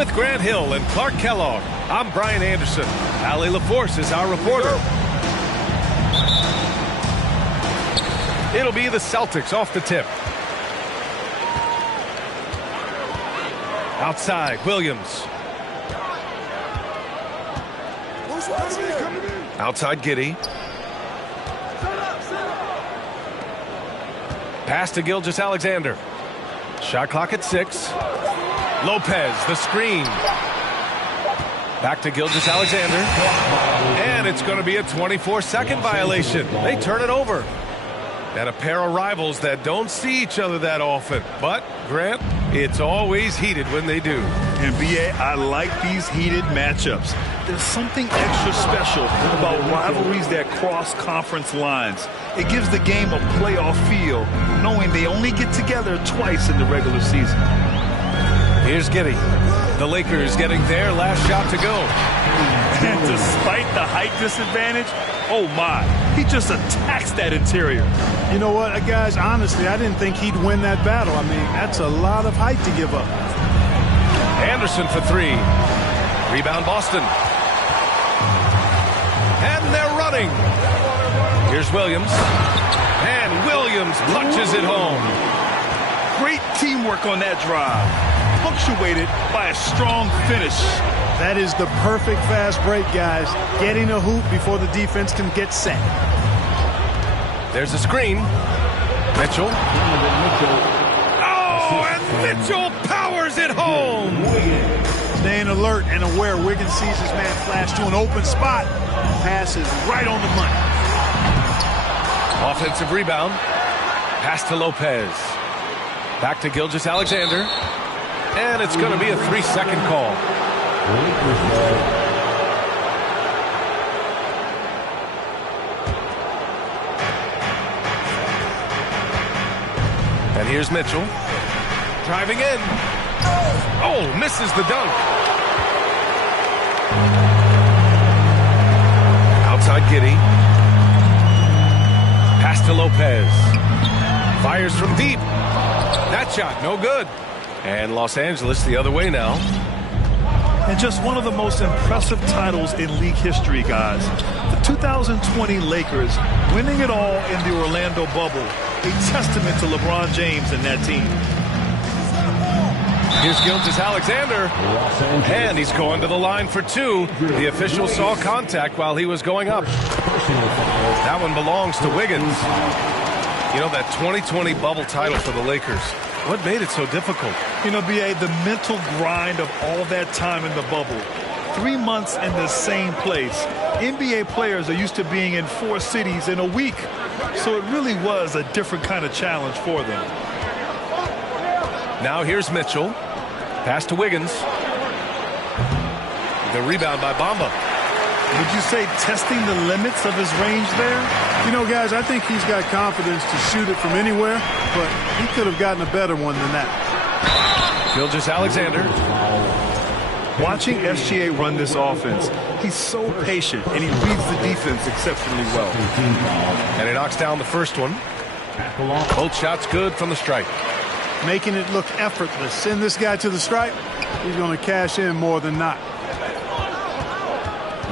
With Grant Hill and Clark Kellogg, I'm Brian Anderson. Allie LaForce is our reporter. It'll be the Celtics off the tip. Outside, Williams. Outside, Giddey. Pass to Gilgeous-Alexander. Shot clock at 6. Lopez, the screen. Back to Gilgeous-Alexander. And it's going to be a 24-second violation. They turn it over. And a pair of rivals that don't see each other that often. But, Grant, it's always heated when they do. And, B.A., I like these heated matchups. There's something extra special about rivalries that cross conference lines. It gives the game a playoff feel, knowing they only get together twice in the regular season. Here's Giddey. The Lakers getting their last shot to go. And despite the height disadvantage, oh my, he just attacks that interior. You know what, guys, honestly, I didn't think he'd win that battle. I mean, that's a lot of height to give up. Anderson for 3. Rebound Boston. And they're running. Here's Williams. And Williams punches it home. Great teamwork on that drive, punctuated by a strong finish. That is the perfect fast break, guys. Getting a hoop before the defense can get set. There's a screen. Mitchell. Oh, and Mitchell powers it home. Staying alert and aware. Wiggins sees his man flash to an open spot. Pass is right on the money. Offensive rebound. Pass to Lopez. Back to Gilgeous-Alexander. And it's going to be a 3-second call. And here's Mitchell. Driving in. Oh, misses the dunk. Outside Giddey. Pass to Lopez. Fires from deep. That shot, no good. And Los Angeles the other way now. And just one of the most impressive titles in league history, guys. The 2020 Lakers winning it all in the Orlando bubble. A testament to LeBron James and that team. Here's Gilgeous-Alexander. And he's going to the line for 2. The official saw contact while he was going up. That one belongs to Wiggins. You know, that 2020 bubble title for the Lakers. What made it so difficult? You know, B.A., the mental grind of all that time in the bubble. 3 months in the same place. NBA players are used to being in 4 cities in a week. So it really was a different kind of challenge for them. Now here's Mitchell. Pass to Wiggins. The rebound by Bamba. Would you say testing the limits of his range there? You know, guys, I think he's got confidence to shoot it from anywhere, but he could have gotten a better one than that. Gilgeous-Alexander. Watching SGA run this offense, he's so patient, and he reads the defense exceptionally well. And he knocks down the first one. Both shots good from the stripe. Making it look effortless. Send this guy to the stripe, he's going to cash in more than not.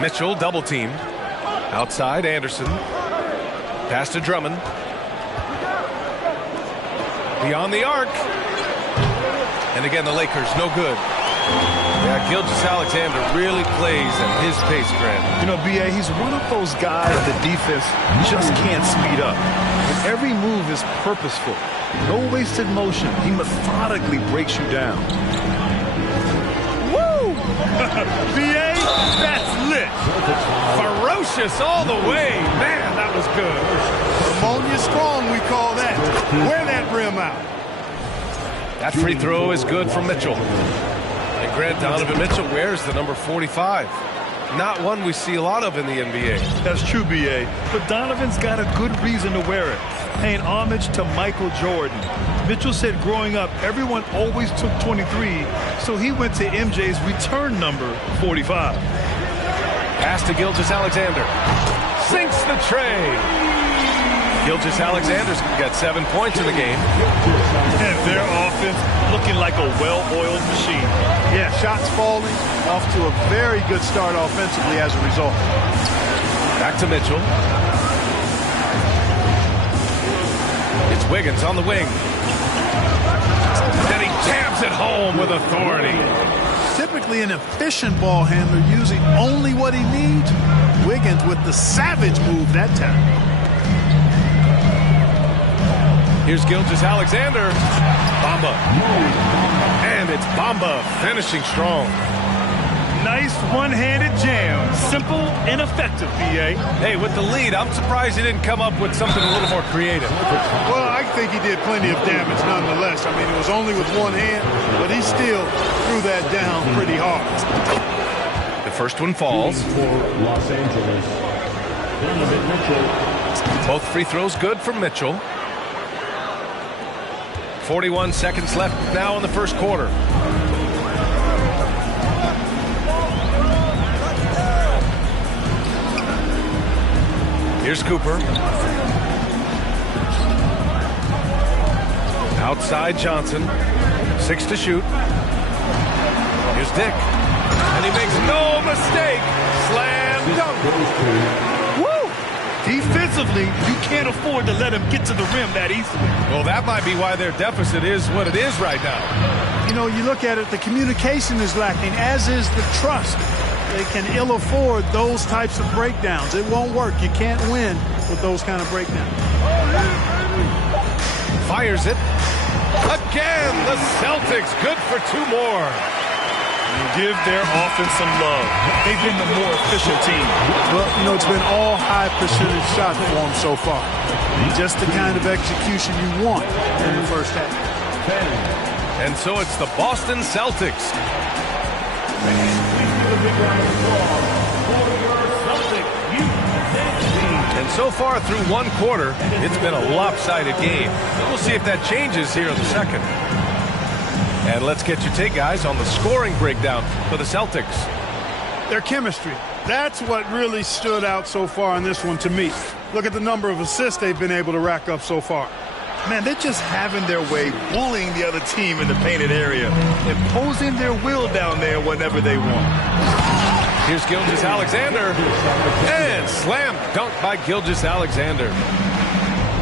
Mitchell double team. Outside Anderson. Pass to Drummond. Beyond the arc. And again the Lakers no good. Yeah, Gilgeous-Alexander really plays at his pace, Grant. You know, B.A., he's one of those guys the defense just can't speed up. And every move is purposeful. No wasted motion. He methodically breaks you down. Woo! B.A., that's lit. Ferocious all the way. Man, that was good. Ammonia strong, we call that. Wear that rim out. That free throw is good from Mitchell. And Grant, Donovan Mitchell wears the number 45. Not one we see a lot of in the NBA. That's true, B.A., but Donovan's got a good reason to wear it. Paying homage to Michael Jordan. Mitchell said growing up, everyone always took 23, so he went to MJ's return number, 45. Pass to Gilgeous-Alexander. Sinks the tray. Gilgeous-Alexander's got 7 points in the game. And their offense looking like a well-oiled machine. Yeah, shots falling, off to a very good start offensively as a result. Back to Mitchell. It's Wiggins on the wing. And he jams it home with authority. Typically an efficient ball handler using only what he needs. Wiggins with the savage move that time. Here's Gilgeous-Alexander. Bamba. And it's Bamba finishing strong. Nice one-handed jam. Simple and effective, B.A. Hey, with the lead, I'm surprised he didn't come up with something a little more creative. Well, I think he did plenty of damage nonetheless. I mean, it was only with one hand, but he still threw that down pretty hard. The first one falls. For Los Angeles, Donovan Mitchell. Both free throws good for Mitchell. 41 seconds left now in the first quarter. Here's Cooper. Outside Johnson. 6 to shoot. Here's Dick. And he makes no mistake. Slam dunk. Woo! Defensively, you can't afford to let him get to the rim that easily. Well, that might be why their deficit is what it is right now. You know, you look at it, the communication is lacking, as is the trust. They can ill afford those types of breakdowns. It won't work. You can't win with those kind of breakdowns. Fires it. Again, the Celtics good for 2 more. Give their offense some love. They've been the more efficient team. Well, you know, it's been all high percentage shots for them so far. Just the kind of execution you want in the first half. And so it's the Boston Celtics. And so far through 1 quarter, it's been a lopsided game. We'll see if that changes here in the second. And let's get your take, guys, on the scoring breakdown for the Celtics. Their chemistry. That's what really stood out so far in this one to me. Look at the number of assists they've been able to rack up so far. Man, they're just having their way, bullying the other team in the painted area, imposing their will down there whenever they want. Here's Gilgeous-Alexander. And slam dunk by Gilgeous-Alexander.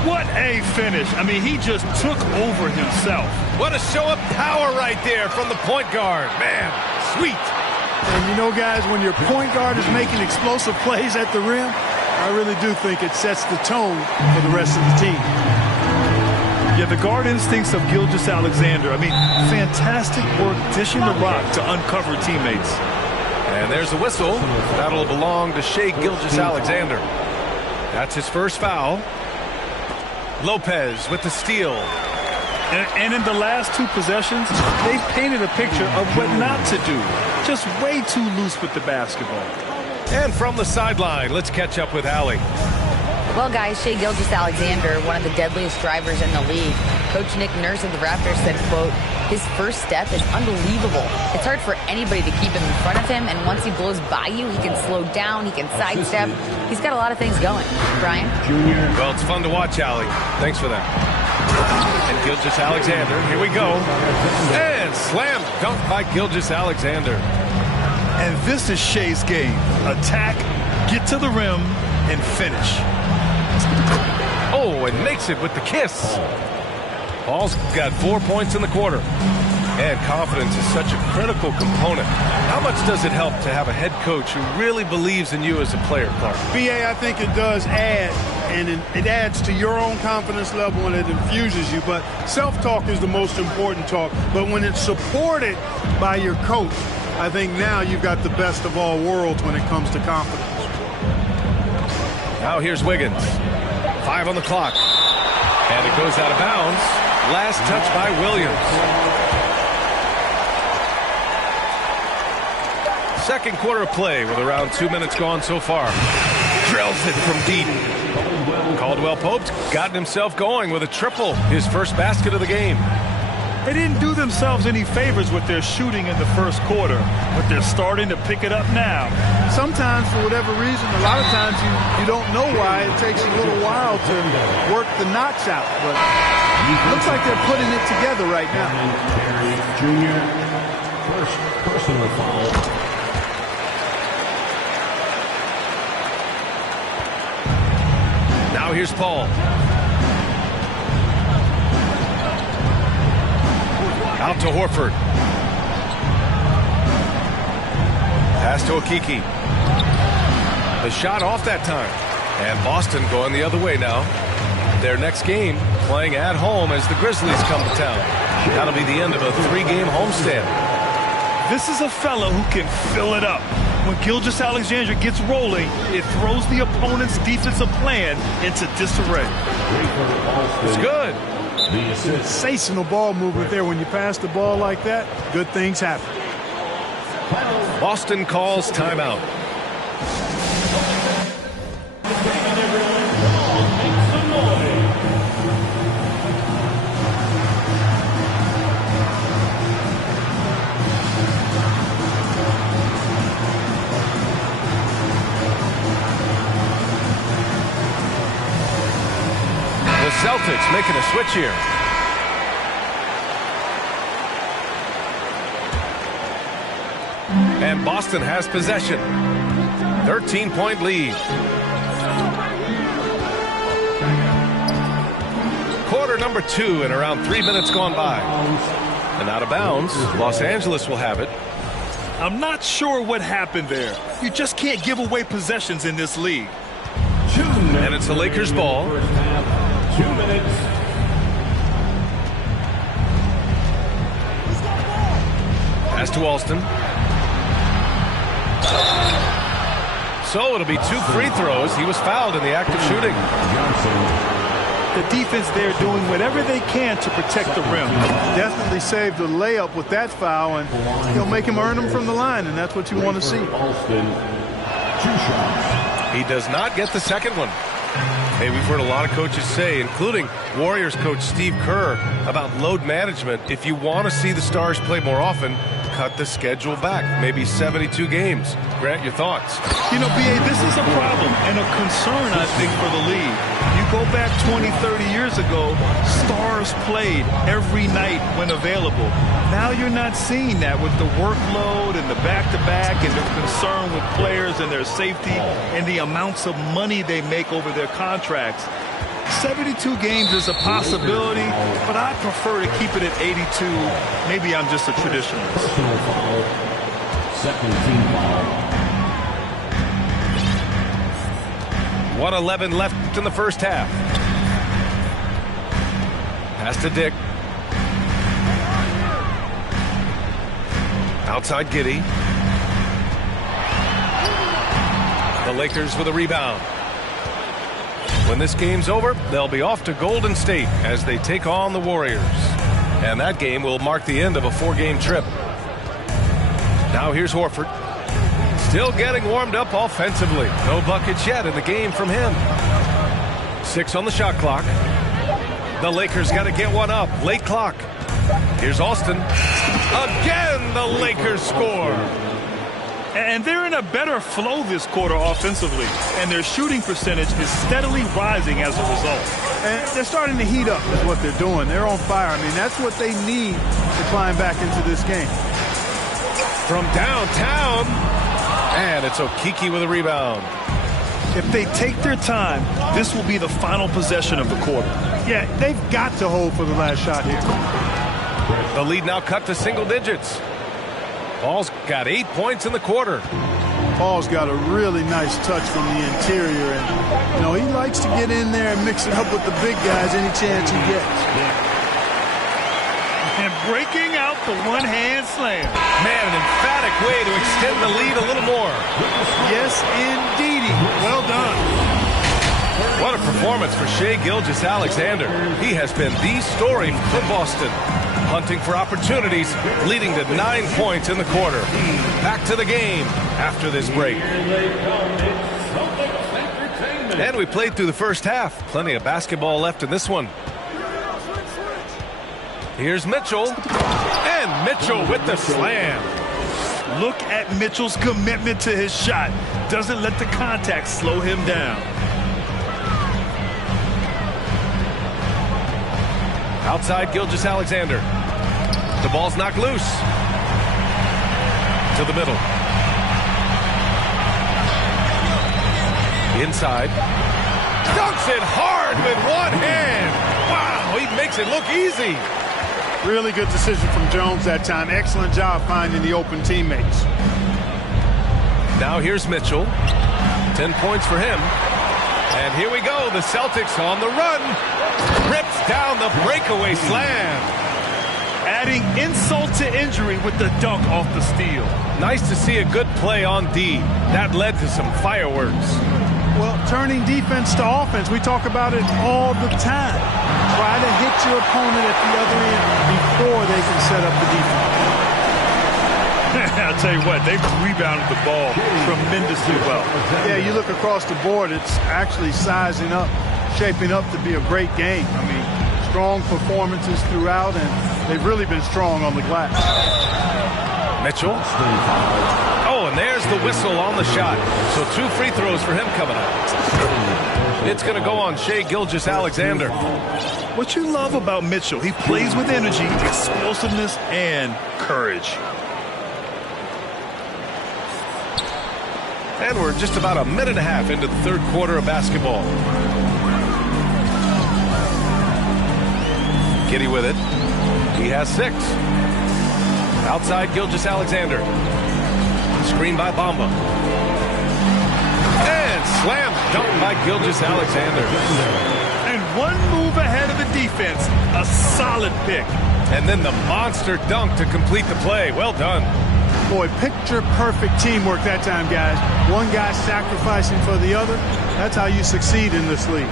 What a finish. I mean, he just took over himself. What a show of power right there from the point guard. Man, sweet. And you know, guys, when your point guard is making explosive plays at the rim, I really do think it sets the tone for the rest of the team. Yeah, the guard instincts of Gilgeous-Alexander. I mean, fantastic work dishing the rock to uncover teammates. And there's the whistle. That'll belong to Shai Gilgeous-Alexander. That's his first foul. Lopez with the steal. And in the last 2 possessions, they've painted a picture of what not to do. Just way too loose with the basketball. And from the sideline, let's catch up with Allie. Well, guys, Shai Gilgeous-Alexander, one of the deadliest drivers in the league. Coach Nick Nurse of the Raptors said, quote, his first step is unbelievable. It's hard for anybody to keep him in front of him, and once he blows by you, he can slow down, he can sidestep. He's got a lot of things going. Brian? Well, it's fun to watch, Allie. Thanks for that. And Gilgeous-Alexander, here we go. And slam dunk by Gilgeous-Alexander. And this is Shai's game. Attack, get to the rim, and finish. Oh, and makes it with the kiss. Paul's got 4 points in the quarter. And confidence is such a critical component. How much does it help to have a head coach who really believes in you as a player, Clark? BA, I think it does add, and it adds to your own confidence level and it infuses you. But self-talk is the most important talk. But when it's supported by your coach, I think now you've got the best of all worlds when it comes to confidence. Now here's Wiggins. 5 on the clock. And it goes out of bounds. Last touch by Williams. Second quarter of play with around 2 minutes gone so far. Drills it from deep. Caldwell Pope's gotten himself going with a triple. His first basket of the game. They didn't do themselves any favors with their shooting in the first quarter, but they're starting to pick it up now. Sometimes, for whatever reason, a lot of times you don't know why. It takes a little while to work the knocks out. But it looks like they're putting it together right now. Terry Jr. First personal foul. Now here's Paul. Out to Horford. Pass to Okeke. The shot off that time. And Boston going the other way now. Their next game playing at home as the Grizzlies come to town. That'll be the end of a 3-game homestand. This is a fella who can fill it up. When Gilgeous-Alexander gets rolling, it throws the opponent's defensive plan into disarray. It's good. Sensational ball movement there. When you pass the ball like that, good things happen. Boston calls timeout. Celtics making a switch here. And Boston has possession. 13-point lead. Quarter number 2 and around 3 minutes gone by. And out of bounds, Los Angeles will have it. I'm not sure what happened there. You just can't give away possessions in this league. And it's the Lakers' ball. 2 minutes. Pass to Alston. So it'll be 2 free throws. He was fouled in the act of shooting. The defense there doing whatever they can to protect the rim. Definitely saved the layup with that foul, and he'll make him earn them from the line, and that's what you want to see. Alston, 2 shots. He does not get the second one. Hey, we've heard a lot of coaches say, including Warriors coach Steve Kerr, about load management. If you want to see the Stars play more often, cut the schedule back. Maybe 72 games. Grant, your thoughts? You know, B.A., this is a problem and a concern, I think, for the league. You go back 20, 30 years ago, Stars played every night when available. Now you're not seeing that with the workload and the back-to-back and the concern with players and their safety and the amounts of money they make over their contracts. 72 games is a possibility, but I prefer to keep it at 82. Maybe I'm just a traditionalist. Personal foul. Second team foul. 1:11 left in the first half. Pass to Dick. Outside Giddey. The Lakers with a rebound. When this game's over, they'll be off to Golden State as they take on the Warriors. And that game will mark the end of a 4-game trip. Now here's Horford. Still getting warmed up offensively. No buckets yet in the game from him. 6 on the shot clock. The Lakers got to get one up. Late clock. Here's Alston. Again, the Lakers score. And they're in a better flow this quarter offensively, and their shooting percentage is steadily rising as a result. And they're starting to heat up is what they're doing. They're on fire. I mean, that's what they need to climb back into this game. From downtown, and it's Okeke with a rebound. If they take their time, this will be the final possession of the quarter. Yeah, they've got to hold for the last shot here. The lead now cut to single digits. Paul's got 8 points in the quarter. Paul's got a really nice touch from the interior, and you know he likes to get in there and mix it up with the big guys any chance he gets. And breaking out the one-hand slam. Man, an emphatic way to extend the lead a little more. Yes, indeedy. Well done. What a performance for Shai Gilgeous-Alexander. He has been the story for Boston. Hunting for opportunities, leading to 9 points in the quarter. Back to the game after this break. And we played through the first half. Plenty of basketball left in this one. Here's Mitchell. And Mitchell with the slam. Look at Mitchell's commitment to his shot. Doesn't let the contact slow him down. Outside Gilgeous-Alexander. The ball's knocked loose. To the middle. Inside. Dunks it hard with one hand. Wow, he makes it look easy. Really good decision from Jones that time. Excellent job finding the open teammates. Now here's Mitchell. 10 points for him. And here we go. The Celtics on the run. Rips down the breakaway slam. Adding insult to injury with the dunk off the steal. Nice to see a good play on D. That led to some fireworks. Well, turning defense to offense, we talk about it all the time. Try to hit your opponent at the other end before they can set up the defense. I'll tell you what, they've rebounded the ball tremendously well. Yeah, you look across the board, it's actually sizing up, shaping up to be a great game. I mean, strong performances throughout, and they've really been strong on the glass. Mitchell. Oh, and there's the whistle on the shot. So 2 free throws for him coming up. It's going to go on Shai Gilgeous-Alexander. What you love about Mitchell, he plays with energy, explosiveness, and courage. And we're just about a minute and a half into the third quarter of basketball. Giddey with it. He has 6. Outside Gilgeous-Alexander. Screen by Bamba. And slam dunk by Gilgeous-Alexander. And one move ahead of the defense. A solid pick. And then the monster dunk to complete the play. Well done. Boy, picture-perfect teamwork that time, guys. One guy sacrificing for the other. That's how you succeed in this league.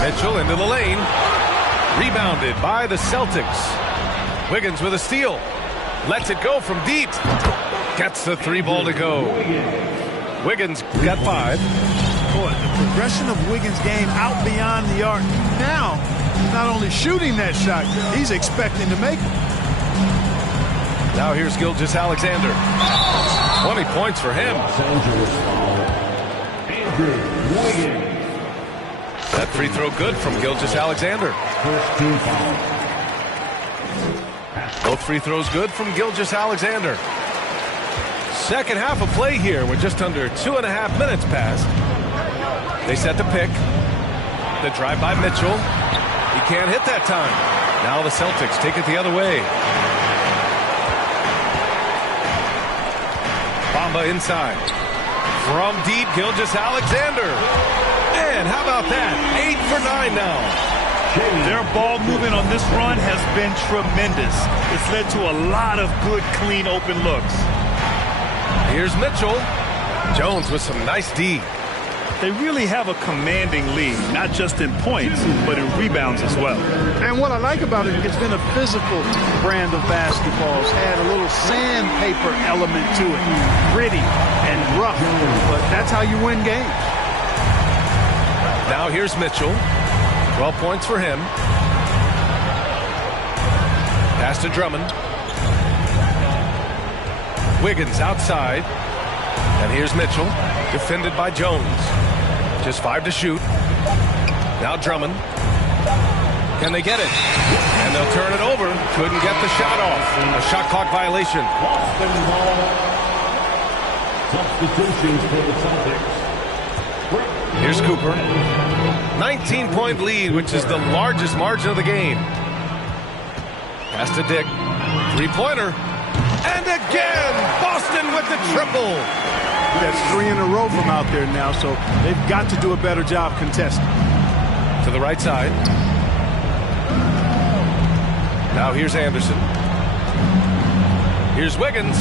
Mitchell into the lane. Rebounded by the Celtics. Wiggins with a steal. Lets it go from deep. Gets the 3 ball to go. Wiggins got 5. Boy, the progression of Wiggins' game out beyond the arc. Now, he's not only shooting that shot, he's expecting to make it. Now here's Gilgeous-Alexander. 20 points for him. That free throw good from Gilgeous-Alexander. Both free throws good from Gilgeous-Alexander. Second half of play here. We're just under 2.5 minutes past. They set the pick. The drive by Mitchell. He can't hit that time. Now the Celtics take it the other way. Bamba inside. From deep, Gilgeous-Alexander. And how about that? 8 for 9 now. Their ball movement on this run has been tremendous. It's led to a lot of good, clean, open looks. Here's Mitchell. Jones with some nice D. They really have a commanding lead, not just in points, but in rebounds as well. And what I like about it, it's been a physical brand of basketball. It's had a little sandpaper element to it. Gritty and rough, but that's how you win games. Now here's Mitchell. 12 points for him. Pass to Drummond. Wiggins outside. And here's Mitchell. Defended by Jones. Just 5 to shoot. Now Drummond. Can they get it? And they'll turn it over. Couldn't get the shot off. A shot clock violation. Substitutions for the Celtics. Here's Cooper. 19-point lead, which is the largest margin of the game. Pass to Dick. 3-pointer. And again, Boston with the triple. That's 3 in a row from out there now, so they've got to do a better job contesting. To the right side. Now here's Anderson. Here's Wiggins.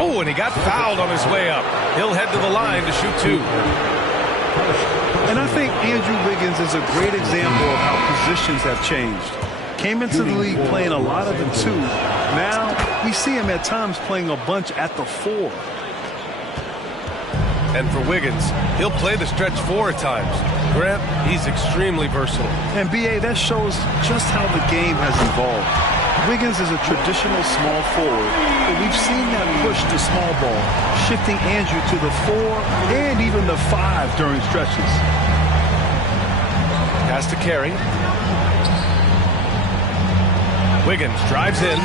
Oh, and he got fouled on his way up. He'll head to the line to shoot 2. And I think Andrew Wiggins is a great example of how positions have changed. Came into the league playing a lot of the 2. Now we see him at times playing a bunch at the 4. And for Wiggins, he'll play the stretch 4 at times. Grant, he's extremely versatile. And B.A., that shows just how the game has evolved. Wiggins is a traditional small forward, but we've seen that push to small ball, shifting Andrew to the 4 and even the 5 during stretches. Pass to Carey. Wiggins drives in,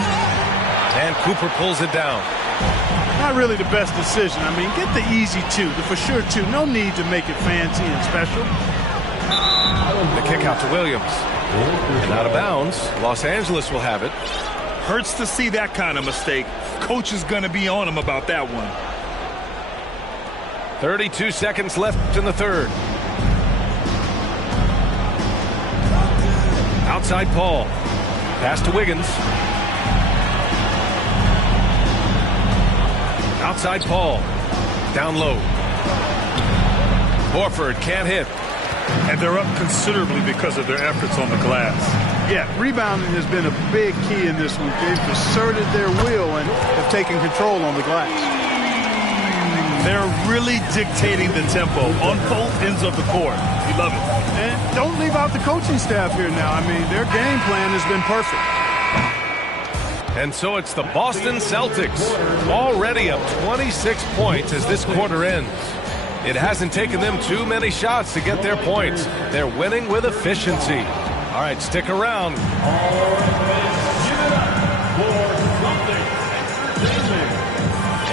and Cooper pulls it down. Not really the best decision. I mean, get the easy 2, the for sure 2. No need to make it fancy and special. The kick out to Williams. And out of bounds, Los Angeles will have it. Hurts to see that kind of mistake. Coach is going to be on him about that one. 32 seconds left in the third. Outside Paul. Pass to Wiggins. Outside Paul. Down low. Horford can't hit. And they're up considerably because of their efforts on the glass. Yeah, rebounding has been a big key in this one. They've asserted their will and have taken control on the glass. They're really dictating the tempo on both ends of the court. You love it. And don't leave out the coaching staff here now. I mean, their game plan has been perfect. And so it's the Boston Celtics, already up 26 points as this quarter ends. It hasn't taken them too many shots to get their points. They're winning with efficiency. All right, stick around.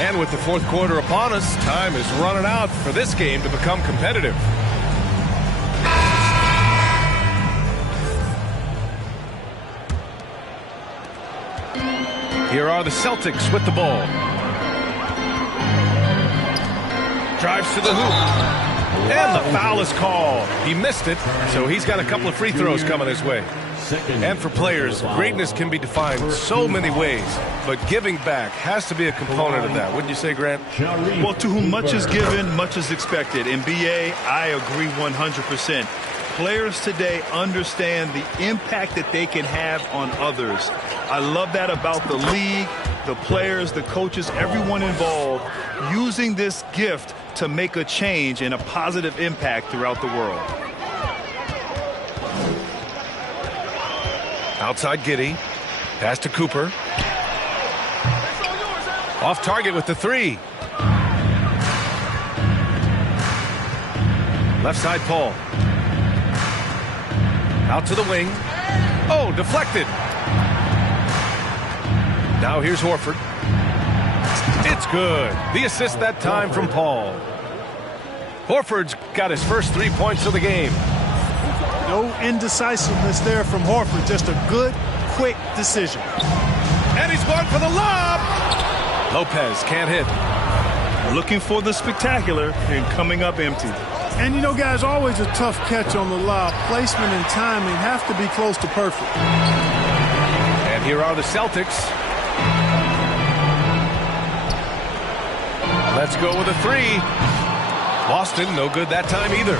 And with the fourth quarter upon us, time is running out for this game to become competitive. Here are the Celtics with the ball. Drives to the hoop. And the foul is called. He missed it, so he's got a couple of free throws coming his way. And for players, greatness can be defined so many ways, but giving back has to be a component of that. Wouldn't you say, Grant? Well, to whom much is given, much is expected. In BA, I agree 100%. Players today understand the impact that they can have on others. I love that about the league, the players, the coaches, everyone involved, using this gift to make a change and a positive impact throughout the world. Outside Giddey. Pass to Cooper. Off target with the 3. Left side Paul. Out to the wing. Oh, deflected. Now here's Horford. It's good. The assist that time from Paul. Horford's got his first 3 points of the game. No indecisiveness there from Horford. Just a good, quick decision. And he's going for the lob. Lopez can't hit. Looking for the spectacular and coming up empty. And, you know, guys, always a tough catch on the lob. Placement and timing have to be close to perfect. And here are the Celtics. Let's go with a 3. Boston, no good that time either.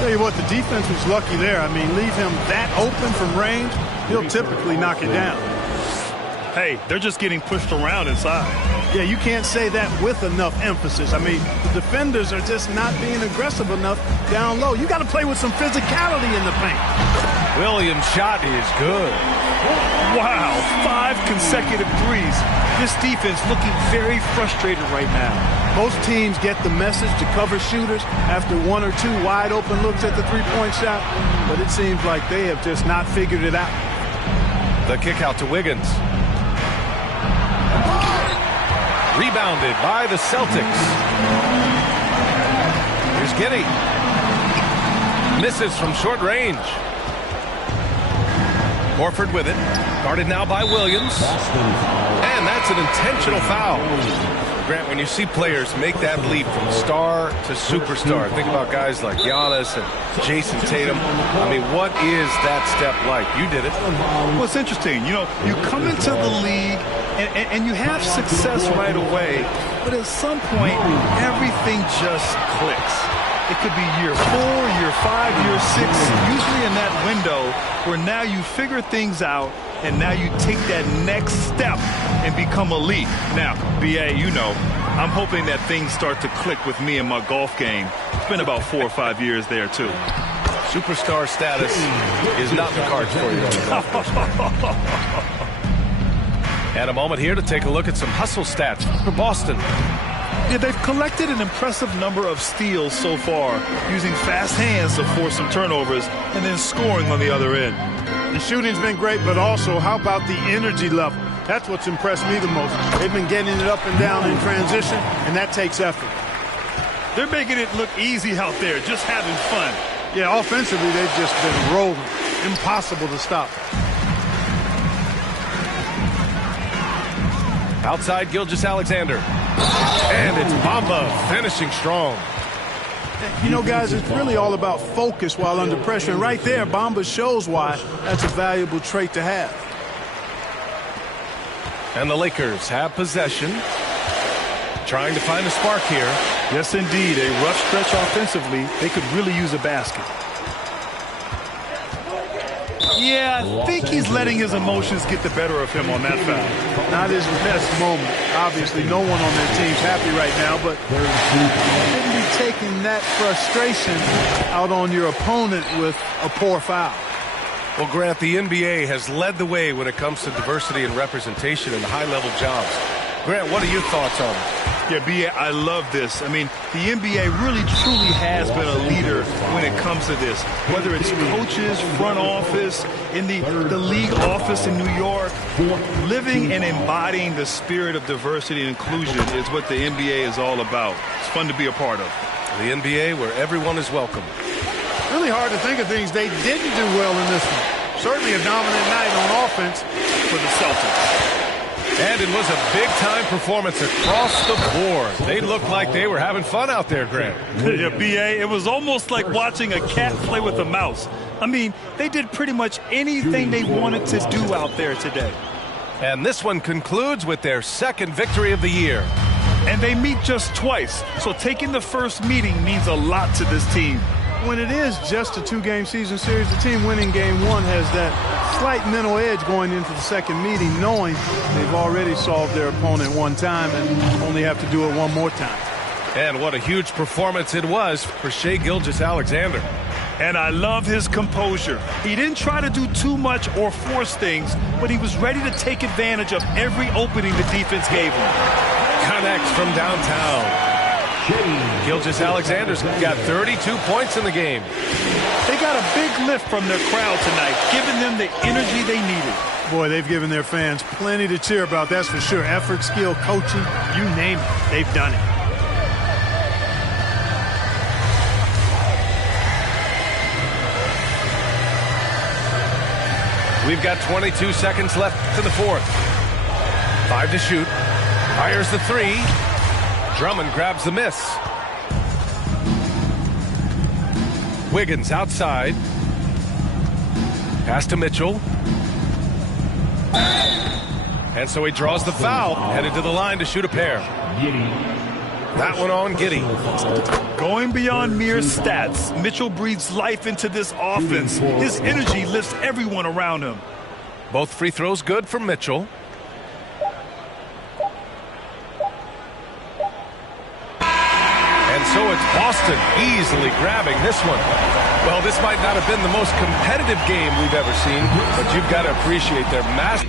Tell you what, the defense was lucky there. I mean, leave him that open from range, he'll typically knock it down. Hey, they're just getting pushed around inside. Yeah, you can't say that with enough emphasis. I mean, the defenders are just not being aggressive enough down low. You got to play with some physicality in the paint. Williams' shot is good. Wow, 5 consecutive threes. This defense looking very frustrated right now. Most teams get the message to cover shooters after 1 or 2 wide open looks at the three-point shot, but it seems like they have just not figured it out. The kick out to Wiggins. Rebounded by the Celtics. Here's Giddey. Misses from short range. Horford with it. Guarded now by Williams. And that's an intentional foul. Grant, when you see players make that leap from star to superstar, think about guys like Giannis and Jason Tatum. I mean, what is that step like? You did it. Well, it's interesting. You know, you come into the league and you have success right away, but at some point, everything just clicks. It could be year 4, year 5, year 6, usually in that window where now you figure things out and now you take that next step and become elite. Now, BA, you know, I'm hoping that things start to click with me in my golf game. spent about 4 or 5 years there, too. Superstar status is not the cards for you on the golf course. And a moment here to take a look at some hustle stats for Boston. Yeah, they've collected an impressive number of steals so far, using fast hands to force some turnovers and then scoring on the other end. The shooting's been great, but also how about the energy level? That's what's impressed me the most. They've been getting it up and down in transition, and that takes effort. They're making it look easy out there, just having fun. Yeah, offensively, they've just been rolling. Impossible to stop. Outside Gilgeous-Alexander. And it's Bamba finishing strong. You know, guys, it's really all about focus while under pressure. And right there, Bamba shows why that's a valuable trait to have. And the Lakers have possession. Trying to find a spark here. Yes, indeed. A rough stretch offensively. They could really use a basket. Yeah, I think he's letting his emotions get the better of him on that foul. Not his best moment. Obviously, no one on their team's happy right now, but shouldn't be taking that frustration out on your opponent with a poor foul. Well, Grant, the NBA has led the way when it comes to diversity and representation in high-level jobs. Grant, what are your thoughts on it? Yeah, B.A., I love this. I mean, the NBA really, truly has been a leader when it comes to this. Whether it's coaches, front office, in the league office in New York, living and embodying the spirit of diversity and inclusion is what the NBA is all about. It's fun to be a part of. The NBA where everyone is welcome. Really hard to think of things they didn't do well in this one. Certainly a dominant night on offense For the Celtics. And it was a big-time performance across the board. They looked like they were having fun out there, Grant. Yeah, B.A., it was almost like watching a cat play with a mouse. I mean, they did pretty much anything they wanted to do out there today. And this one concludes with their second victory of the year. And they meet just twice, so taking the first meeting means a lot to this team. When it is just a two-game season series, the team winning game one has that slight mental edge going into the second meeting, knowing they've already solved their opponent one time and only have to do it one more time. And what a huge performance it was for Shai Gilgeous-Alexander. And I love his composure. He didn't try to do too much or force things, but he was ready to take advantage of every opening the defense gave him. Connects from downtown. Gilgeous-Alexander's got 32 points in the game. They got a big lift from their crowd tonight, giving them the energy they needed. Boy, they've given their fans plenty to cheer about, that's for sure. Effort, skill, coaching, you name it, they've done it. We've got 22 seconds left to the fourth. 5 to shoot. Fires the three. Drummond grabs the miss. Wiggins outside. Pass to Mitchell. And so he draws the foul. Headed to the line to shoot a pair. That one on Giddey. Going beyond mere stats, Mitchell breathes life into this offense. His energy lifts everyone around him. Both free throws good for Mitchell. And so it's Boston easily grabbing this one. Well, this might not have been the most competitive game we've ever seen, but you've got to appreciate their massive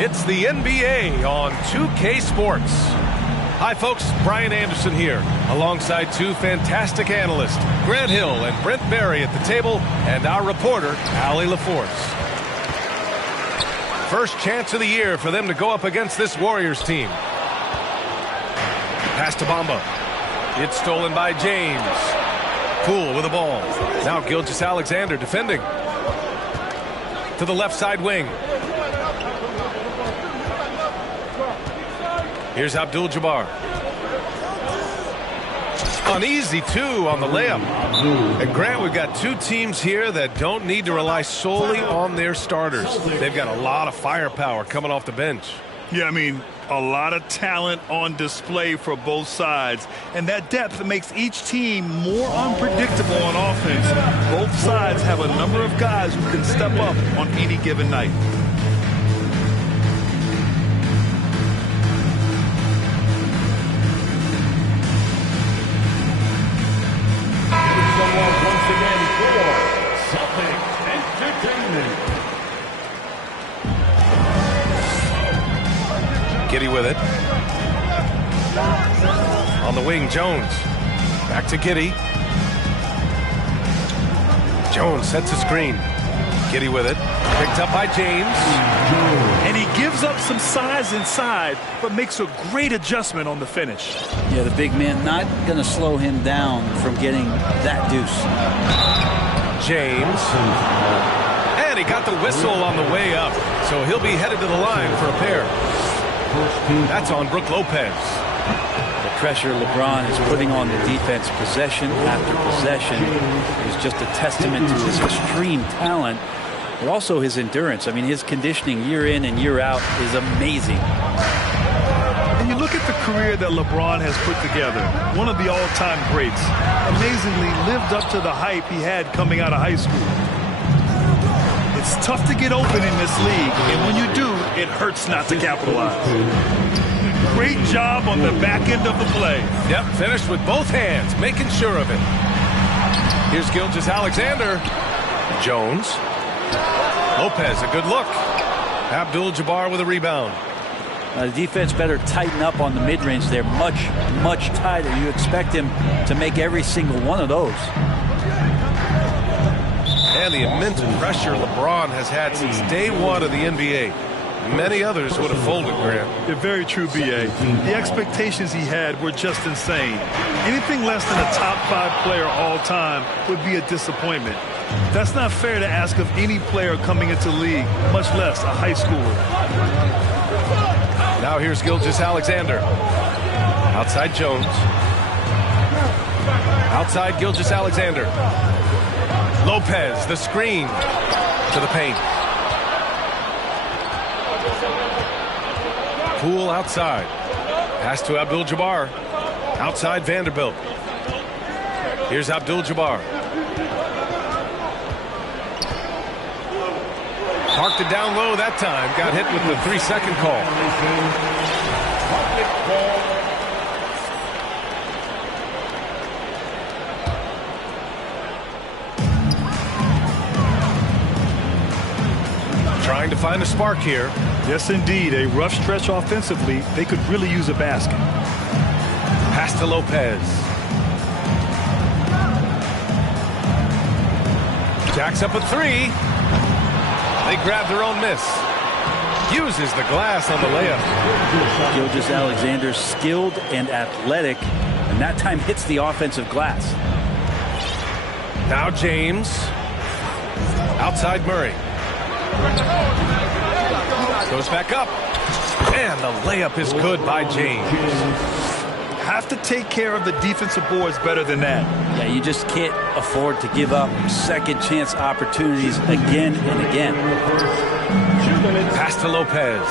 It's the NBA on 2K Sports. Hi, folks. Brian Anderson here, alongside two fantastic analysts, Grant Hill and Brent Barry at the table, and our reporter, Allie LaForce. First chance of the year for them to go up against this Warriors team. Pass to Bamba. It's stolen by James. Poole with the ball. Now Gilgeous-Alexander defending. To the left side wing. Here's Abdul-Jabbar. An easy two on the layup. And Grant, we've got two teams here that don't need to rely solely on their starters. They've got a lot of firepower coming off the bench. Yeah, I mean, a lot of talent on display for both sides. And that depth makes each team more unpredictable on offense. Both sides have a number of guys who can step up on any given night. Giddey with it. On the wing, Jones. Back to Giddey. Jones sets a screen. Giddey with it. Picked up by James. And he gives up some size inside, but makes a great adjustment on the finish. Yeah, the big man not going to slow him down from getting that deuce. James. And he got the whistle on the way up. So he'll be headed to the line for a pair. That's on Brook Lopez. The pressure LeBron is putting on the defense possession after possession is just a testament to his extreme talent, but also his endurance. I mean, his conditioning year in and year out is amazing. And you look at the career that LeBron has put together, one of the all-time greats, amazingly lived up to the hype he had coming out of high school. It's tough to get open in this league, and when you do, it hurts not to capitalize. Great job on the back end of the play. Yep, finished with both hands, making sure of it. Here's Gilgeous-Alexander. Jones. Lopez, a good look. Abdul-Jabbar with a rebound. The defense better tighten up on the mid-range. They're much, much tighter. You expect him to make every single one of those. And the immense pressure LeBron has had since day one of the NBA. Many others would have folded, Grant. They're very true, B.A. The expectations he had were just insane. Anything less than a top 5 player all time would be a disappointment. That's not fair to ask of any player coming into the league, much less a high schooler. Now here's Gilgeous-Alexander. Outside Jones. Outside Gilgeous-Alexander. Lopez, the screen to the paint. Poole outside. Pass to Abdul-Jabbar. Outside Vanderbilt. Here's Abdul-Jabbar. Parked it down low that time. Got hit with the 3-second call. Trying to find a spark here. Yes, indeed. A rough stretch offensively. They could really use a basket. Pass to Lopez. Jacks up a 3. They grab their own miss. Uses the glass on the layup. Gilgeous-Alexander, skilled and athletic, and that time hits the offensive glass. Now James. Outside Murray. Goes back up. And the layup is good by James. Have to take care of the defensive boards better than that. Yeah, you just can't afford to give up second chance opportunities again and again. Pass to Lopez.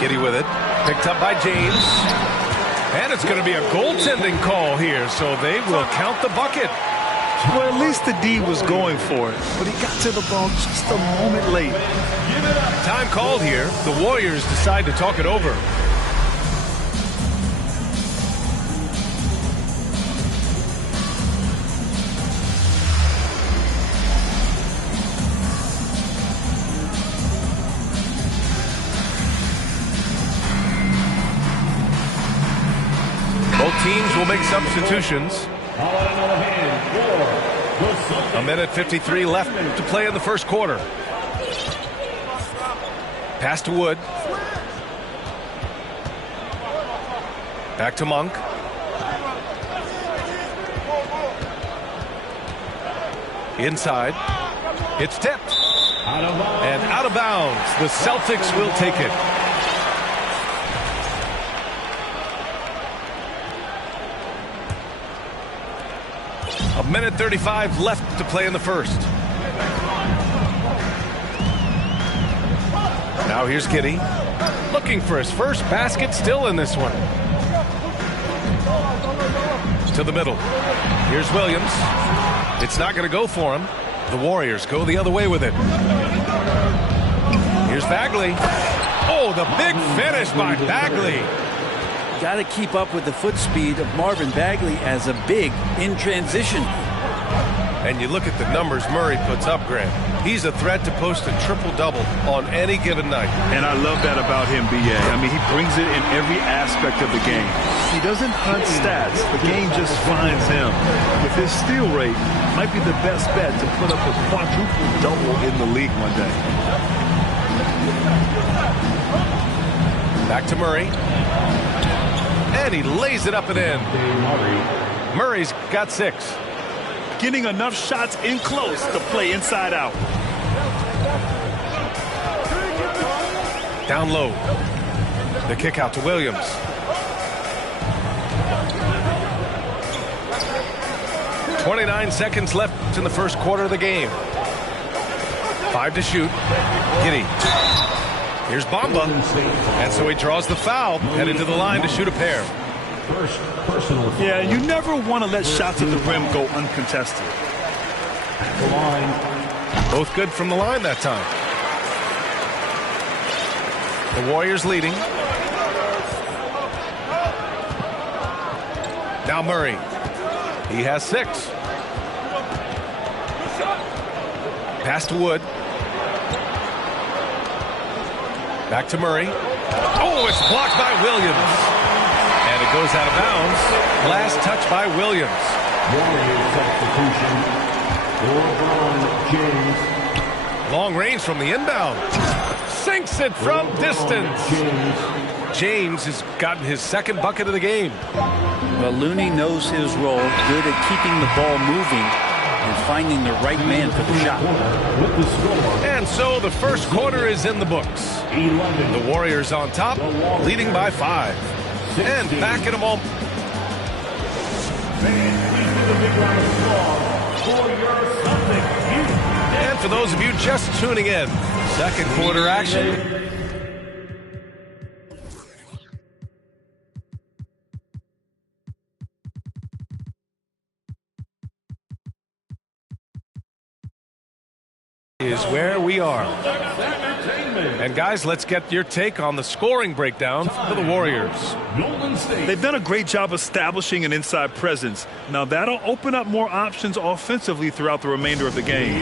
Giddey with it. Picked up by James. And it's going to be a goaltending call here, so they will count the bucket. Well, at least the D was going for it, but he got to the ball just a moment late. Time called here. The Warriors decide to talk it over. Both teams will make substitutions. A minute 53 left to play in the first quarter. Pass to Wood. Back to Monk. Inside. It's tipped. And out of bounds. The Celtics will take it. A minute 35 left to play in the first. Now here's Giddey. Looking for his first basket, still in this one. To the middle. Here's Williams. It's not going to go for him. The Warriors go the other way with it. Here's Bagley. Oh, the big finish by Bagley. Got to keep up with the foot speed of Marvin Bagley as a big in transition. And you look at the numbers Murray puts up, Grant. He's a threat to post a triple-double on any given night. And I love that about him, B.A. I mean, he brings it in every aspect of the game. He doesn't hunt stats. The game just finds him. With his steal rate, might be the best bet to put up a quadruple-double in the league one day. Back to Murray. And he lays it up and in. Murray's got 6. Getting enough shots in close to play inside out. Down low. The kick out to Williams. .29 seconds left in the first quarter of the game. 5 to shoot. Giddey. Here's Bamba. And so he draws the foul, headed to the line to shoot a pair. Yeah, you never want to let shots at the rim go uncontested. Both good from the line that time. The Warriors leading. Now Murray. He has 6. Pass to Wood. Back to Murray. Oh, it's blocked by Williams. And it goes out of bounds. Last touch by Williams. Long range from the inbound. Sinks it from distance. James has gotten his second bucket of the game. Well, Looney knows his role. Good at keeping the ball moving and finding the right man for the shot. And so the first quarter is in the books. The Warriors on top, leading by 5. And back in a moment. And for those of you just tuning in, second quarter action. Is where we are. And guys, let's get your take on the scoring breakdown for the Warriors. They've done a great job establishing an inside presence. Now that'll open up more options offensively throughout the remainder of the game.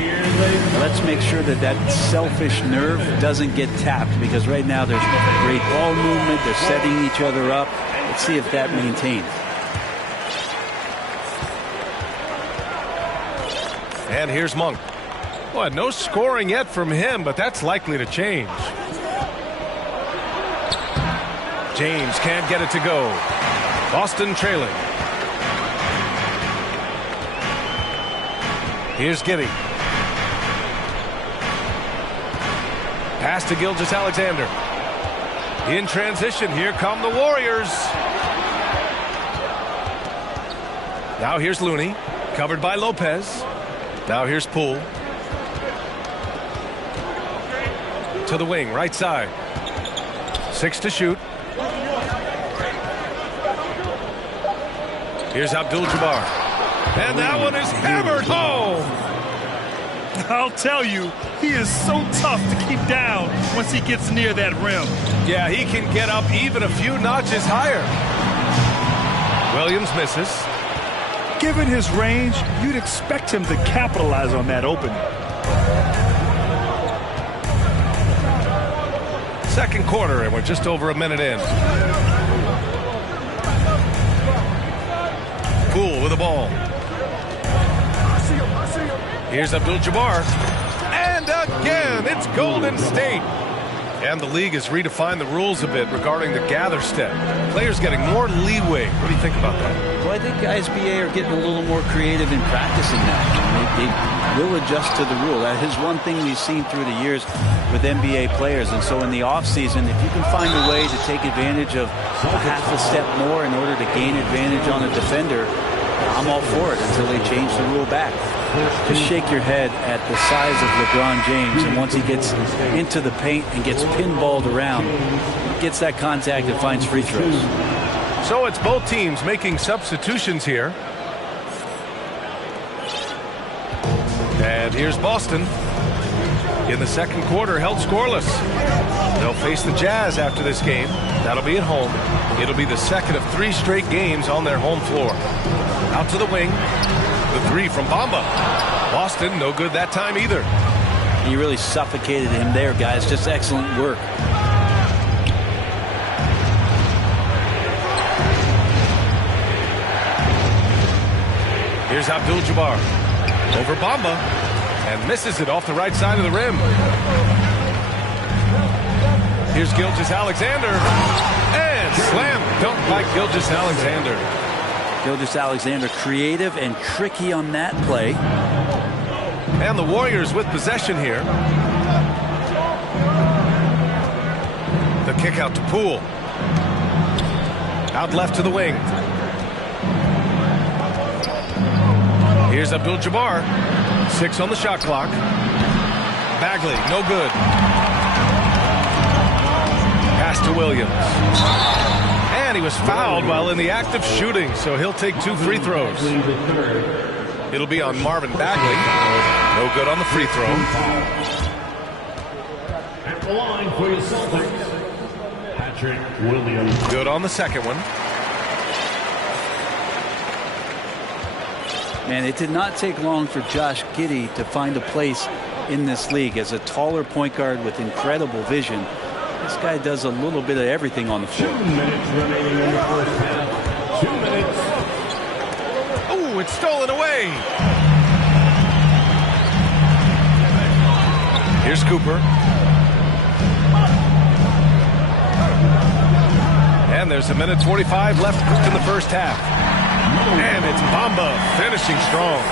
Let's make sure that that selfish nerve doesn't get tapped, because right now there's great ball movement. They're setting each other up. Let's see if that maintains. And here's Monk. Well, no scoring yet from him, but that's likely to change. James can't get it to go. Boston trailing. Here's Giddey. Pass to Gilgeous-Alexander. In transition, here come the Warriors. Now here's Looney, covered by Lopez. Now here's Poole. To the wing, right side. 6 to shoot. Here's Abdul-Jabbar. And that one is hammered home. I'll tell you, he is so tough to keep down once he gets near that rim. Yeah, he can get up even a few notches higher. Williams misses. Given his range, you'd expect him to capitalize on that opening. Second quarter, and we're just over a minute in. Poole with the ball. Here's Abdul-Jabbar. And again, it's Golden State. And the league has redefined the rules a bit regarding the gather step. Players getting more leeway. What do you think about that? Well, I think ISBA are getting a little more creative in practicing that. They will adjust to the rule. That is one thing we've seen through the years with NBA players. And so in the offseason, if you can find a way to take advantage of a half a step more in order to gain advantage on a defender, I'm all for it until they change the rule back. Just shake your head at the size of LeBron James, and once he gets into the paint and gets pinballed around, gets that contact and finds free throws. So it's both teams making substitutions here. And here's Boston. In the second quarter, held scoreless. They'll face the Jazz after this game. That'll be at home. It'll be the second of 3 straight games on their home floor. Out to the wing. The 3 from Bamba. Boston, no good that time either. He really suffocated him there, guys. Just excellent work. Here's Abdul-Jabbar. Over Bamba. And misses it off the right side of the rim. Here's Gilgeous-Alexander. And slam dunk by Gilgeous-Alexander. Gilgeous-Alexander creative and tricky on that play. And the Warriors with possession here. The kick out to Poole. Out left to the wing. Here's Abdul-Jabbar. 6 on the shot clock. Bagley, no good. Pass to Williams. And he was fouled while in the act of shooting, so he'll take 2 free throws. It'll be on Marvin Bagley. No good on the free throw. At the line for your Celtics, Patrick Williams. Good on the second one. Man, it did not take long for Josh Giddey to find a place in this league as a taller point guard with incredible vision. This guy does a little bit of everything on the floor. 2 minutes remaining in the first half. 2 minutes. Oh, it's stolen away. Here's Cooper. And there's 1:45 left in the first half. And it's Bamba finishing strong.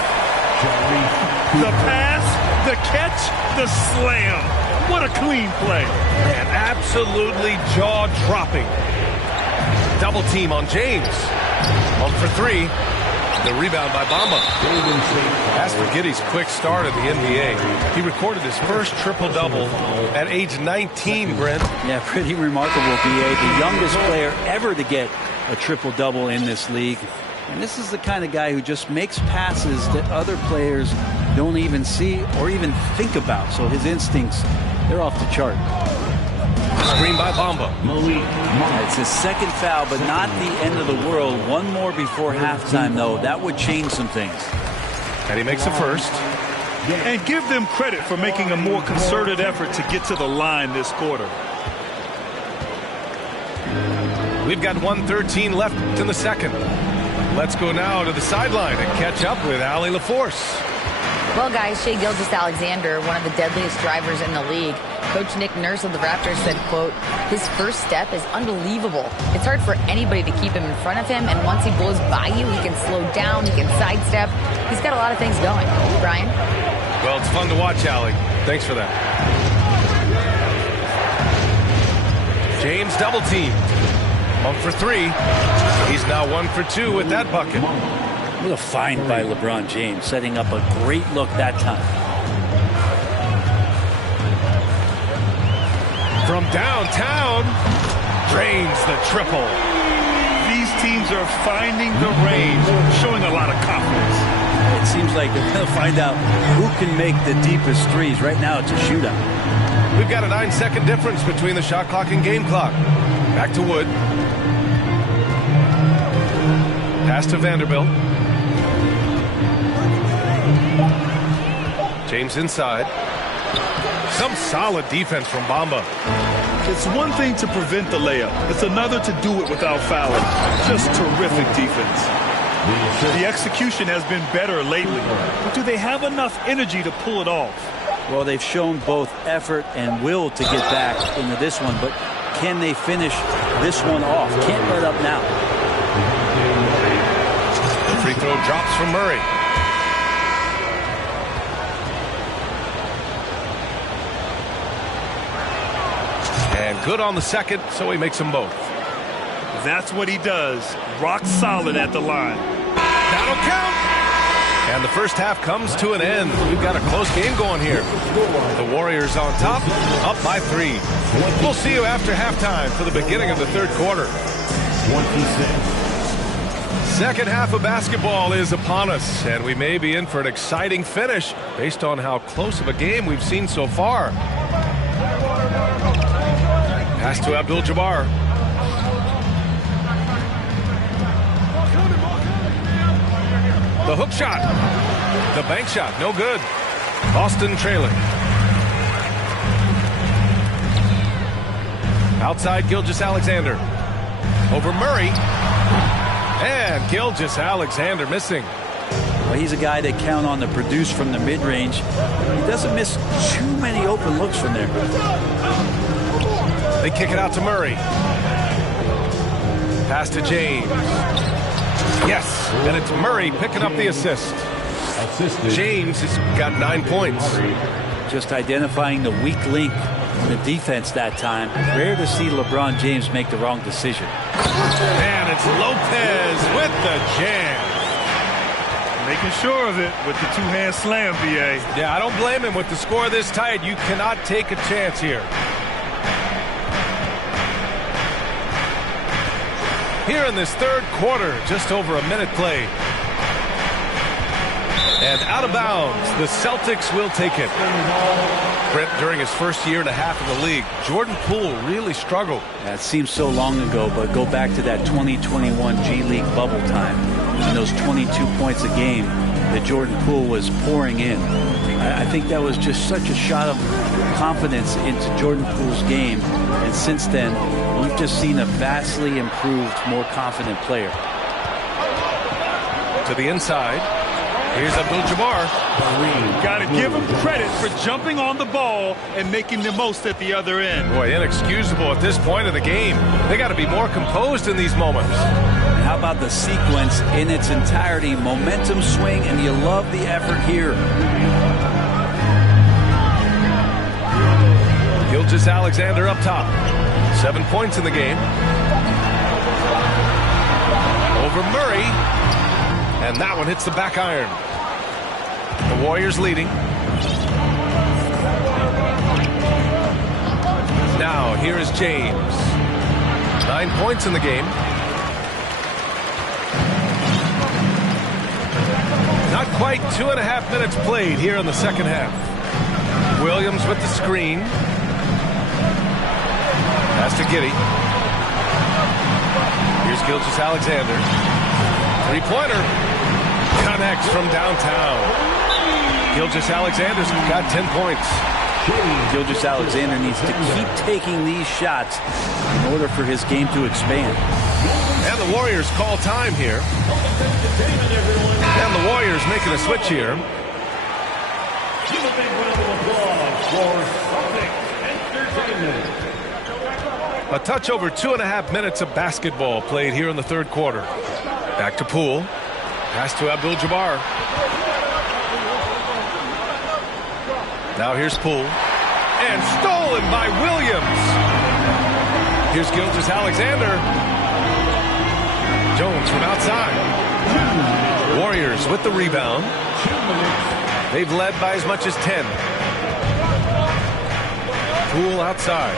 The pass, the catch, the slam. What a clean play. And absolutely jaw-dropping. Double team on James. 1 for 3. The rebound by Bamba. As for Giddey's quick start in the NBA, he recorded his first triple-double at age 19, Brent. Yeah, pretty remarkable, B.A. The youngest player ever to get a triple-double in this league. And this is the kind of guy who just makes passes that other players don't even see or even think about. So his instincts, they're off the chart. Screen by Bamba. It's his second foul, but not the end of the world. One more before halftime, though. That would change some things. And he makes the first. And give them credit for making a more concerted effort to get to the line this quarter. We've got 1:13 left in the second. Let's go now to the sideline and catch up with Allie LaForce. Well, guys, Shai Gilgeous-Alexander, one of the deadliest drivers in the league. Coach Nick Nurse of the Raptors said, quote, his first step is unbelievable. It's hard for anybody to keep him in front of him, and once he blows by you, he can slow down, he can sidestep. He's got a lot of things going. Brian? Well, it's fun to watch, Allie. Thanks for that. James double teamed. 1 for 3. He's now 1 for 2 with that bucket. What a find by LeBron James, setting up a great look that time. From downtown, drains the triple. These teams are finding the range, showing a lot of confidence. It seems like they're going to find out who can make the deepest threes. Right now, it's a shootout. We've got a 9-second difference between the shot clock and game clock. Back to Wood. Pass to Vanderbilt. James inside. Some solid defense from Bamba. It's one thing to prevent the layup. It's another to do it without fouling. Just terrific defense. The execution has been better lately, but do they have enough energy to pull it off? Well, they've shown both effort and will to get back into this one, but can they finish this one off? Can't let up now. The free throw drops from Murray. And good on the second, so he makes them both. That's what he does. Rock solid at the line. That'll count. And the first half comes to an end. We've got a close game going here. The Warriors on top, up by 3. We'll see you after halftime for the beginning of the third quarter. 26. Second half of basketball is upon us, and we may be in for an exciting finish based on how close of a game we've seen so far. Pass to Abdul-Jabbar. The hook shot. The bank shot. No good. Boston trailing. Outside Gilgeous-Alexander. Over Murray. And Gilgeous-Alexander missing. Well, he's a guy they count on to produce from the mid-range. He doesn't miss too many open looks from there. They kick it out to Murray. Pass to James. Yes, and it's Murray picking up the assist. James has got 9 points. Just identifying the weak link in the defense that time. Rare to see LeBron James make the wrong decision. And it's Lopez with the jam. Making sure of it with the two-hand slam, B.A. Yeah, I don't blame him. With the score this tight, you cannot take a chance here. Here in this third quarter, just over a minute played. And out of bounds, the Celtics will take it. Brent, during his first year and a half in the league, Jordan Poole really struggled. That seems so long ago, but go back to that 2021 G League bubble time and those 22 points a game that Jordan Poole was pouring in. I think that was just such a shot of confidence into Jordan Poole's game. And since then, we've just seen a vastly improved, more confident player. To the inside. Here's Abdul-Jabbar. Got to give him credit for jumping on the ball and making the most at the other end. Boy, inexcusable at this point of the game. They got to be more composed in these moments. And how about the sequence in its entirety? Momentum swing, and you love the effort here. Gilgeous-Alexander up top. 7 points in the game. Over Murray. And that one hits the back iron. The Warriors leading. Now, here is James. 9 points in the game. Not quite 2.5 minutes played here in the second half. Williams with the screen. Pass to Giddey. Here's Gilgeous-Alexander. Three-pointer. Connects from downtown. Gilgeous-Alexander's got 10 points. Gilgeous-Alexander needs to keep taking these shots in order for his game to expand. And the Warriors call time here. And the Warriors making a switch here. Give a big round of applause for Celtics and A touch over 2.5 minutes of basketball played here in the third quarter. Back to Poole. Pass to Abdul-Jabbar. Now here's Poole. And stolen by Williams. Here's Gilgeous-Alexander. Jones from outside. Warriors with the rebound. They've led by as much as 10. Poole outside.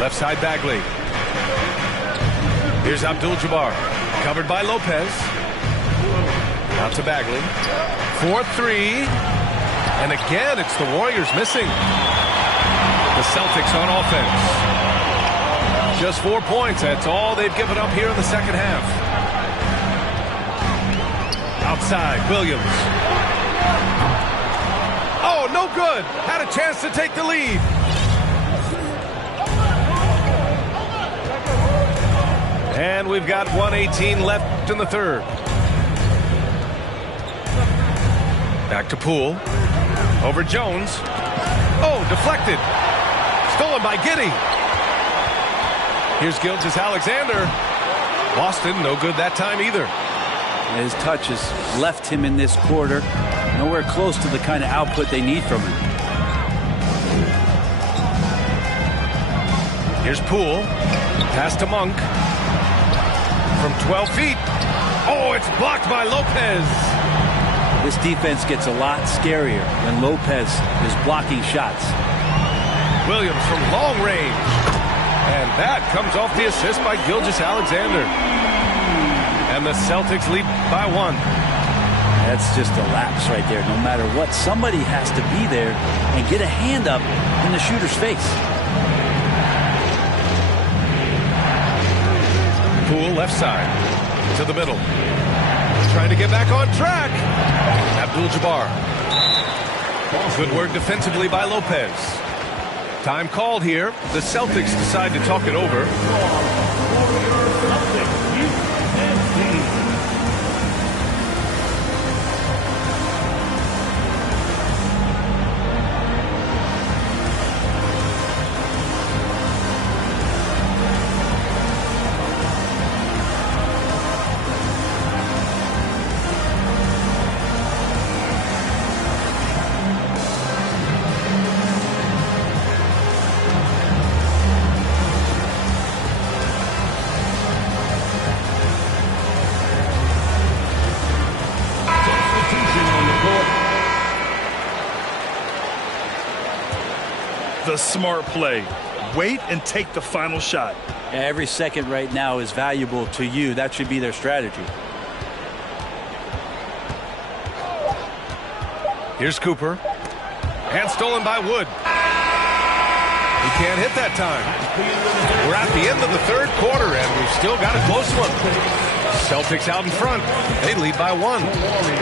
Left side Bagley. Here's Abdul-Jabbar. Covered by Lopez. Out to Bagley. 4-3. And again, it's the Warriors missing. The Celtics on offense. Just 4 points. That's all they've given up here in the second half. Outside, Williams. Oh, no good. Had a chance to take the lead. And we've got 1:18 left in the third. Back to Poole. Over Jones. Oh, deflected. Stolen by Giddey. Here's Gilgeous-Alexander. Boston, no good that time either. His touch has left him in this quarter. Nowhere close to the kind of output they need from him. Here's Poole. Pass to Monk. From 12 feet. Oh, it's blocked by Lopez. This defense gets a lot scarier when Lopez is blocking shots. Williams from long range. And that comes off the assist by Gilgeous-Alexander. And the Celtics lead by 1. That's just a lapse right there. No matter what, somebody has to be there and get a hand up in the shooter's face. Poole left side to the middle. Trying to get back on track. Abdul-Jabbar. Good work defensively by Lopez. Time called here. The Celtics decide to talk it over. The smart play. Wait and take the final shot. Every second right now is valuable to you. That should be their strategy. Here's Cooper. And stolen by Wood. He can't hit that time. We're at the end of the third quarter, and we've still got a close one. Celtics out in front. They lead by 1.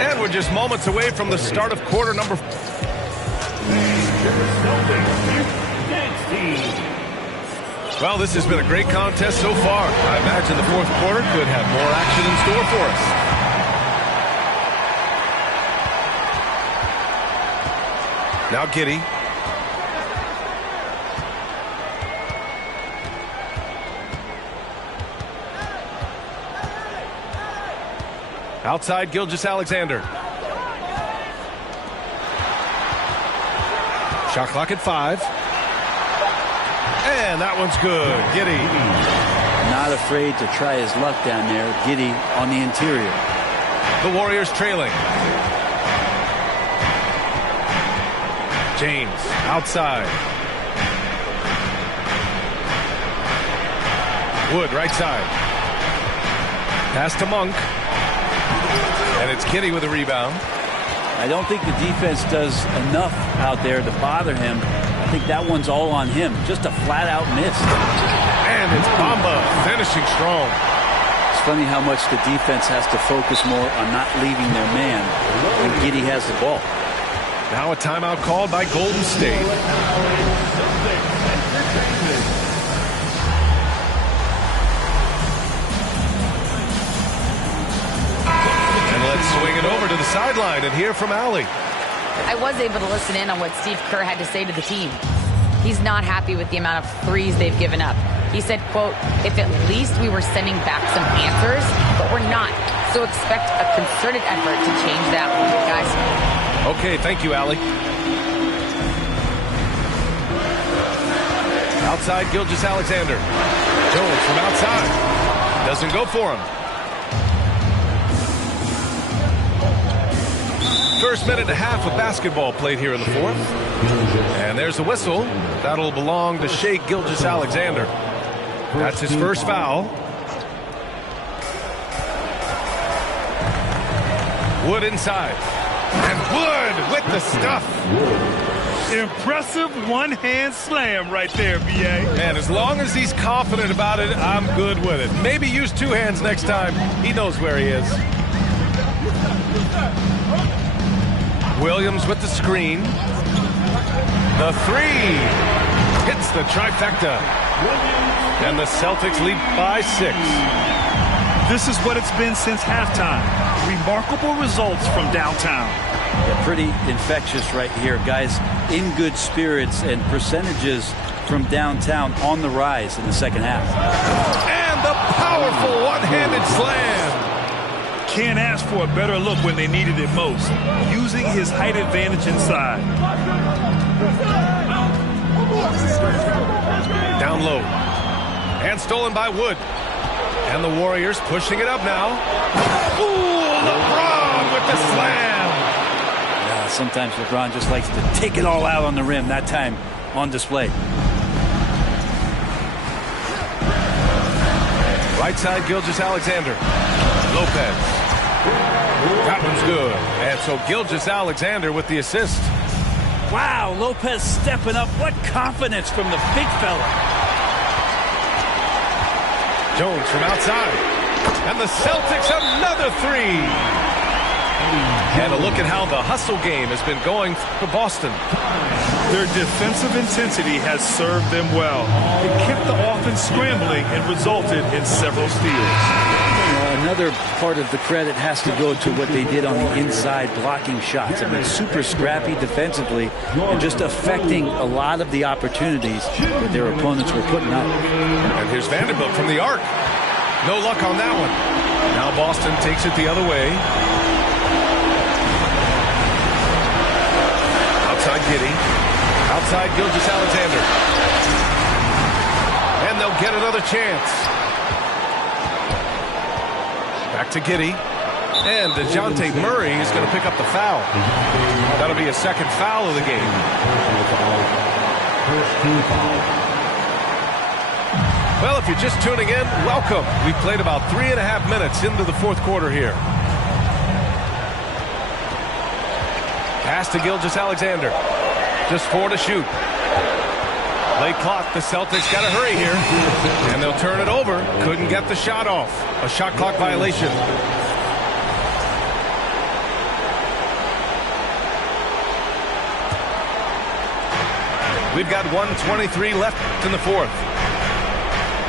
And we're just moments away from the start of quarter number 4. Well, this has been a great contest so far. I imagine the fourth quarter could have more action in store for us. Now Giddey. Outside Gilgeous-Alexander. Shot clock at 5. And that one's good. Giddey. Not afraid to try his luck down there. Giddey on the interior. The Warriors trailing. James outside. Wood right side. Pass to Monk. And it's Giddey with a rebound. I don't think the defense does enough out there to bother him. I think that one's all on him. Just a flat-out miss. And it's Bamba finishing strong. It's funny how much the defense has to focus more on not leaving their man when Giddey has the ball. Now a timeout called by Golden State. And let's swing it over to the sideline and hear from Allie. I was able to listen in on what Steve Kerr had to say to the team. he's not happy with the amount of threes they've given up. He said, quote, "If at least we were sending back some answers, but we're not. So expect a concerted effort to change that one, guys." Okay, thank you, Allie. Outside, Gilgeous-Alexander. Jones from outside. Doesn't go for him. First minute and a half of basketball played here in the fourth. And there's the whistle. That'll belong to Shai Gilgeous-Alexander. That's his first foul. Wood inside. And Wood with the stuff. Impressive one-hand slam right there, B.A. And as long as he's confident about it, I'm good with it. Maybe use two hands next time. He knows where he is. Williams with the screen. The three. Hits the trifecta. And the Celtics lead by 6. This is what it's been since halftime. Remarkable results from downtown. Yeah, pretty infectious right here. Guys in good spirits, and percentages from downtown on the rise in the second half. And the powerful one-handed slam. Can't ask for a better look when they needed it most, using his height advantage inside. Down low. And stolen by Wood. And the Warriors pushing it up now. Ooh, LeBron with the slam. Yeah, sometimes LeBron just likes to take it all out on the rim. That time on display. Right side, Gilgeous-Alexander. Lopez. That one's good. And so Gilgeous-Alexander with the assist. Wow, Lopez stepping up. What confidence from the big fella. Jones from outside. And the Celtics another three. And a look at how the hustle game has been going for Boston. Their defensive intensity has served them well. It kept the offense scrambling and resulted in several steals. Another part of the credit has to go to what they did on the inside, blocking shots. I mean, super scrappy defensively and just affecting a lot of the opportunities that their opponents were putting up. And here's Vanderbilt from the arc. No luck on that one. Now Boston takes it the other way. Outside Giddey. Outside Gilgeous-Alexander. And they'll get another chance. Back to Giddey. And DeJounte Murray is going to pick up the foul. That'll be a second foul of the game. Well, if you're just tuning in, welcome. We've played about 3.5 minutes into the fourth quarter here. Pass to Gilgeous-Alexander. Just 4 to shoot. Late clock, the Celtics got to hurry here. And they'll turn it over. Couldn't get the shot off. A shot clock violation. We've got 1:23 left in the fourth.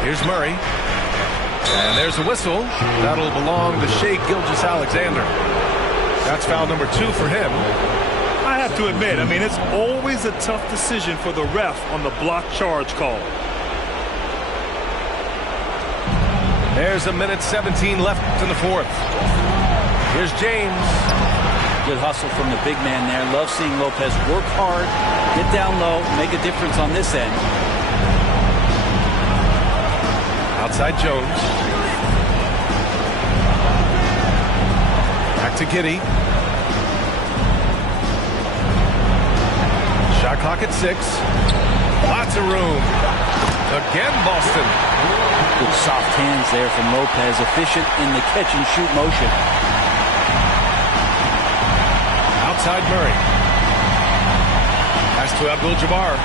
Here's Murray. And there's a whistle. That'll belong to Shai Gilgeous-Alexander. That's foul number 2 for him. I have to admit, I mean, it's always a tough decision for the ref on the block charge call. There's 1:17 left in the fourth. Here's James. Good hustle from the big man there. Love seeing Lopez work hard, get down low, make a difference on this end. Outside Jones. Back to Giddey. Shot clock at 6. Lots of room. Again, Boston. Good soft hands there from Lopez. Efficient in the catch and shoot motion. Outside Murray. Pass to Abdul-Jabbar.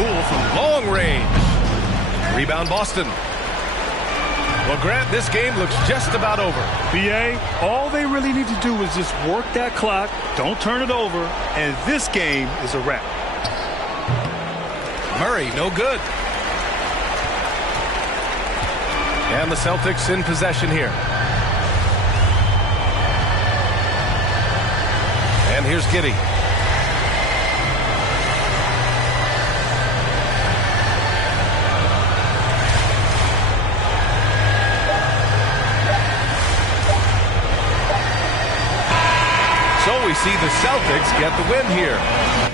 Poole from long range. Rebound Boston. Well, Grant, this game looks just about over. B.A., all they really need to do is just work that clock, don't turn it over, and this game is a wrap. Murray, no good. And the Celtics in possession here. And here's Giddey. see the Celtics get the win here.